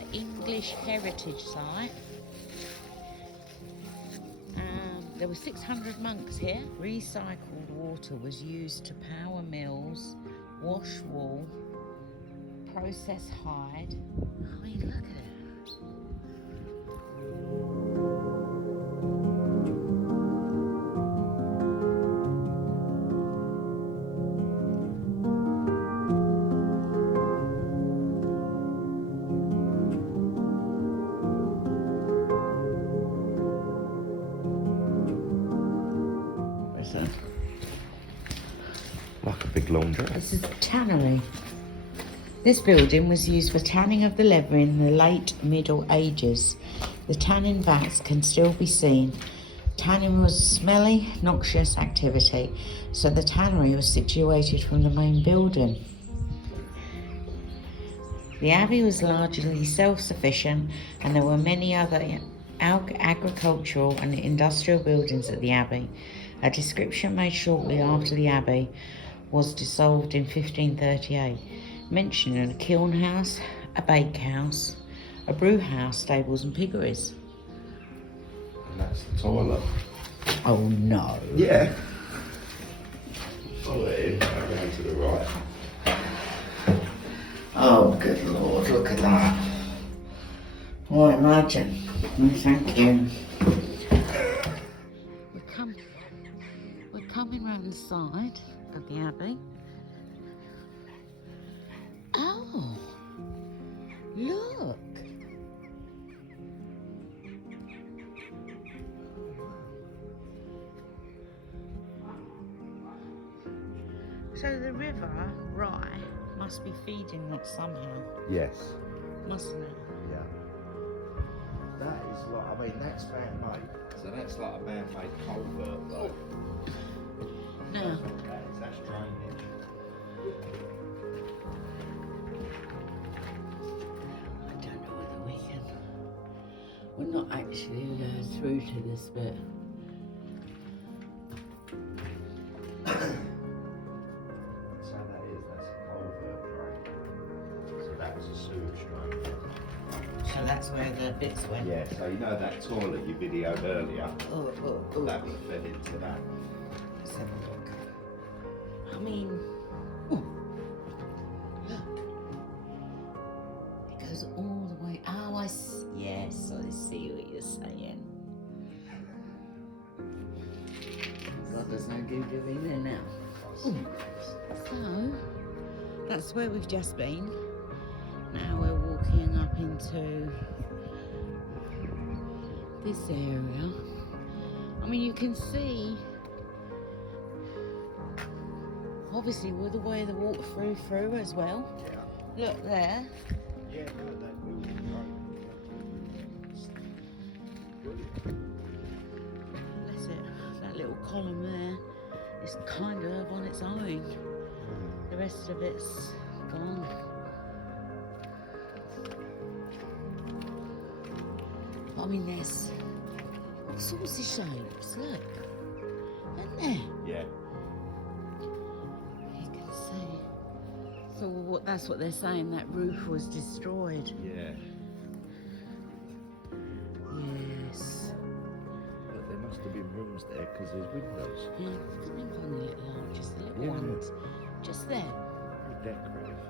an English heritage site. There were 600 monks here. Recycled water was used to power mills, wash wool, process hide. I mean, look at it. Like a big laundrette. This is a tannery. This building was used for tanning of the leather in the late Middle Ages. The tanning vats can still be seen. Tanning was a smelly, noxious activity, so the tannery was situated from the main building. The abbey was largely self-sufficient, and there were many other agricultural and industrial buildings at the abbey. A description made shortly after the abbey was dissolved in 1538, mentioning a kiln house, a bakehouse, a brew house, stables and piggeries. And that's the toilet. Oh no. Yeah. Follow it in, go around to the right. Oh good lord, look at that. Well, imagine. Thank you. We're coming round the side of the abbey. Oh, look. So the river Rye must be feeding that somehow, Yes. mustn't it? Yeah. That is like, I mean, that's man-made. So that's like a man-made culvert, though. No. That's drainage. I don't know whether we can. We're not actually going through to this bit. So that's a culvert drain. So that was a sewage drain. So that's where the bits went. Yeah, so you know that toilet you videoed earlier? Oh. That was fed into that. Let's have a look. I mean, look. It goes all the way. Oh, yes, I see what you're saying. God, there's no Google in there now. So, that's where we've just been. Now we're walking up into this area. I mean, you can see, obviously, with the way the water flew through as well. Yeah. Look there. Yeah, no, that building That's it. That little column there is kind of on its own. The rest of it's gone. I mean, there's all sorts of shapes. Look, isn't there? Yeah. You can see. So that's what they're saying. That roof was destroyed. Yeah. Yes. But there must have been rooms there because there's windows. Yeah, look at them funny little arches, the little Yeah. ones. Just there. Very decorative.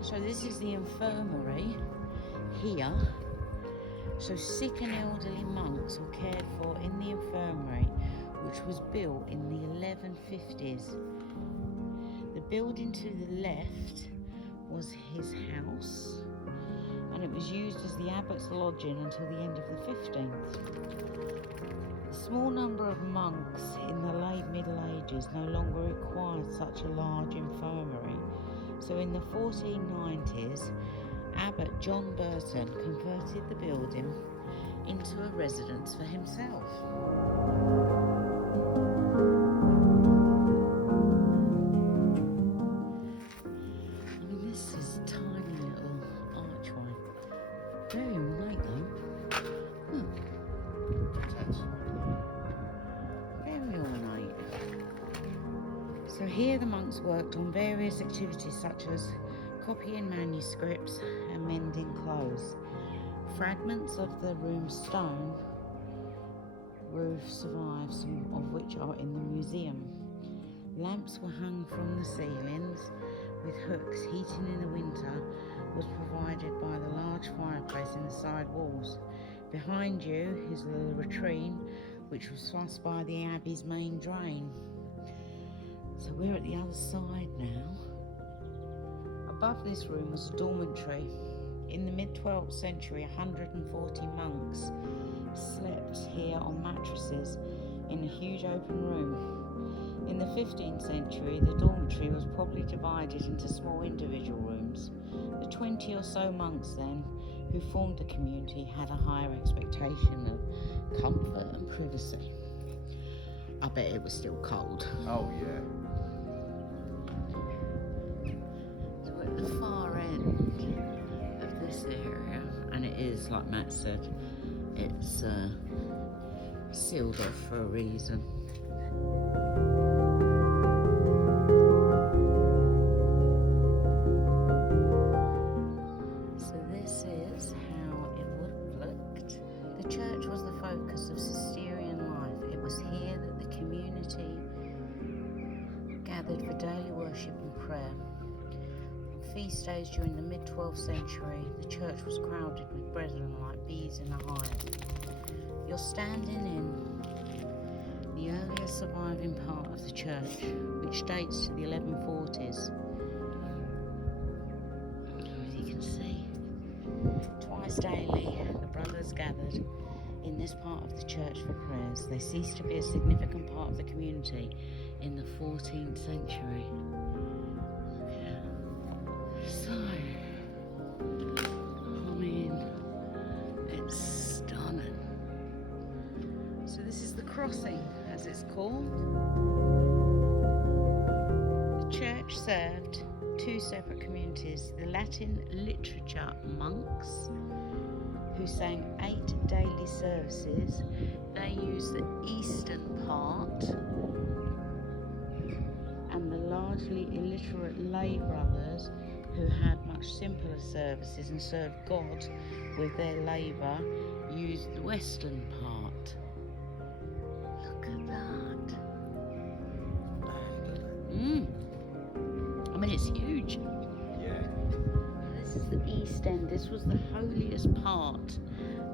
So this is the infirmary here. So sick and elderly monks were cared for in the infirmary, which was built in the 1150s. The building to the left was his house, and it was used as the abbot's lodging until the end of the 15th. A small number of monks in the late Middle Ages no longer required such a large infirmary, so in the 1490s, Abbot John Burton converted the building into a residence for himself. I mean, this is a tiny little archway. Very ornate though. Very ornate. So here the monks worked on various activities such as copying manuscripts and mending clothes. Fragments of the room's stone roof survive, some of which are in the museum. Lamps were hung from the ceilings with hooks. Heating in the winter was provided by the large fireplace in the side walls. Behind you is the latrine, which was flushed by the abbey's main drain. So we're at the other side now. Above this room was a dormitory. In the mid-12th century, 140 monks slept here on mattresses in a huge open room. In the 15th century, the dormitory was probably divided into small individual rooms. The 20 or so monks then, who formed the community, had a higher expectation of comfort and privacy. I bet it was still cold. Oh yeah. So we're at the far end of this area, and it is, like Matt said, it's sealed off for a reason. So this is how it would have looked. The church was the focus of Cistercian life. It was here that the community gathered for daily worship and prayer. On feast days during the mid-12th century, the church was crowded with brethren like bees in a hive. You're standing in the earliest surviving part of the church, which dates to the 1140s. As you can see, twice daily the brothers gathered in this part of the church for prayers. They ceased to be a significant part of the community in the 14th century. So, I mean, it's stunning. So this is the crossing, as it's called. The church served two separate communities: the Latin literature monks, who sang 8 daily services. They used the eastern part, and the largely illiterate lay brothers, who had much simpler services and served God with their labour, used the western part. Look at that. I mean, it's huge. Yeah. This is the east end. This was the holiest part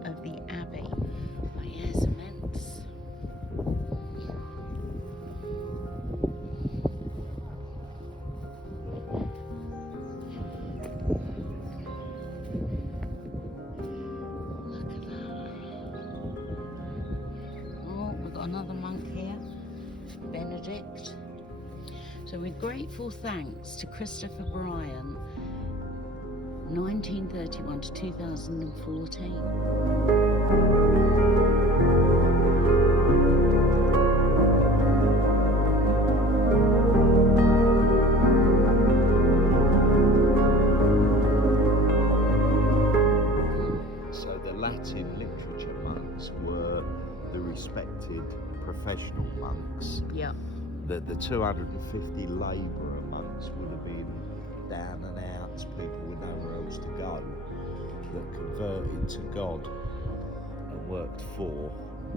of the abbey. Oh, yeah, it's immense. Look at that. Oh, we've got another monk here, Benedict. So with grateful thanks to Christopher Bryan, 1931 to 2014. So the Latin literature monks were the respected professional monks. Yeah. The 250 labourer monks would have been down and out, people with nowhere else to go, that converted to God and worked for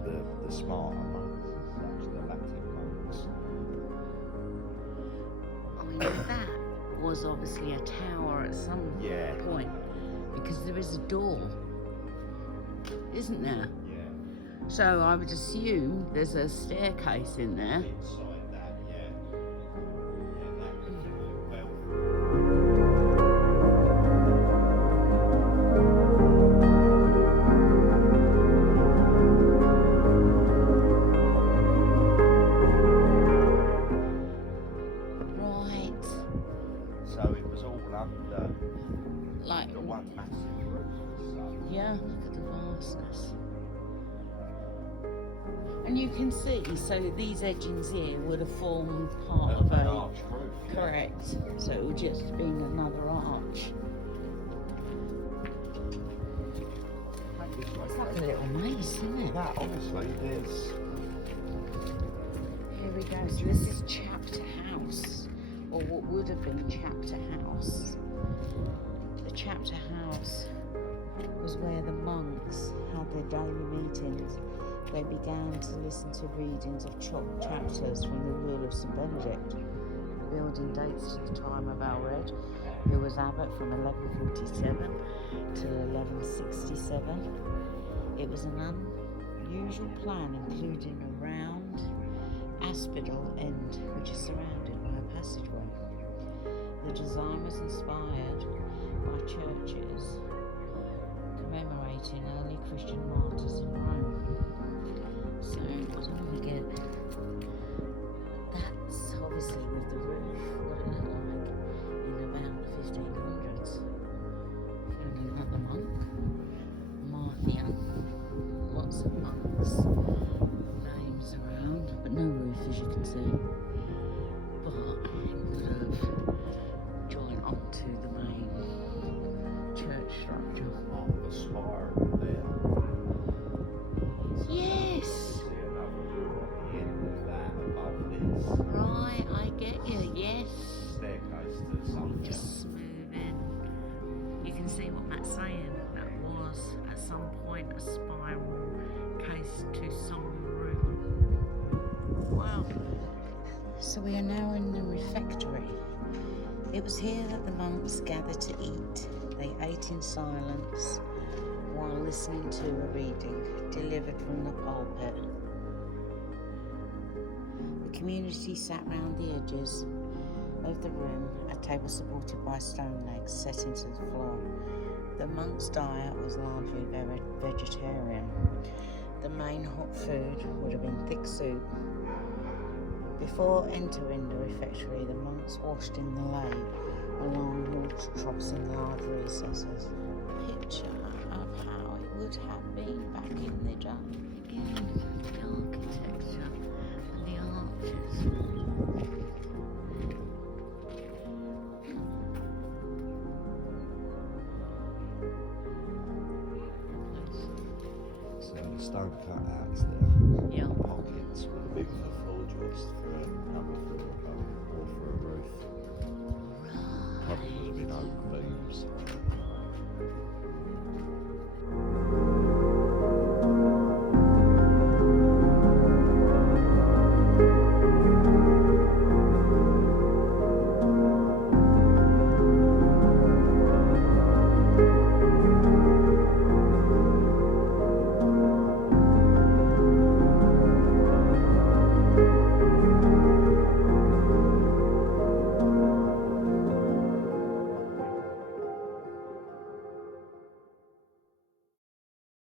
the smarter monks, as such, the Latin monks. I mean, that was obviously a tower at some point, because there is a door, isn't there? Yeah. So I would assume there's a staircase in there. Inside that, yeah. Yeah, that could have well. Right. So it was all under Like, the one massive roof. So. yeah, look at the vastness. And you can see, so these edgings here would have formed part of An a... arch roof. Yeah. Correct. So it would just have been another arch. It's like a little maze, isn't it? That honestly, there's. Here we go. So this is Chapter House, or what would have been Chapter House. their daily meetings, they began to listen to readings of chopped chapters from the rule of St Benedict. The building dates to the time of Aelred, who was abbot from 1147 to 1167. It was an unusual plan, including a round aspidal end which is surrounded by a passageway. The design was inspired by churches commemorating early Christian martyrs in Rome. So I don't know, we get that's obviously with the roof what it looked like in about the 1500s. Found another monk, Marthia. Lots of monks' names around, but no roof as you can see. But it would have joined onto the main church structure. Oh, the spire there. Yes! See another room at the end of that above this. Right, I get you, yes. Staircase to something. Just moving. You can see what Matt's saying. That was at some point a spiral case to some room. Wow. So we are now in the refectory. It was here that the monks gathered to eat. They ate in silence while listening to a reading delivered from the pulpit. The community sat round the edges of the room, a table supported by stone legs set into the floor. The monks' diet was largely vegetarian. The main hot food would have been thick soup. Before entering the refectory, the monks washed in the lake along water troughs in large recesses. Picture of how it would have been back in the day. Again, the architecture and the arches. So the stone cutouts there. Yeah. Pockets would have been for the floor joist for another floor.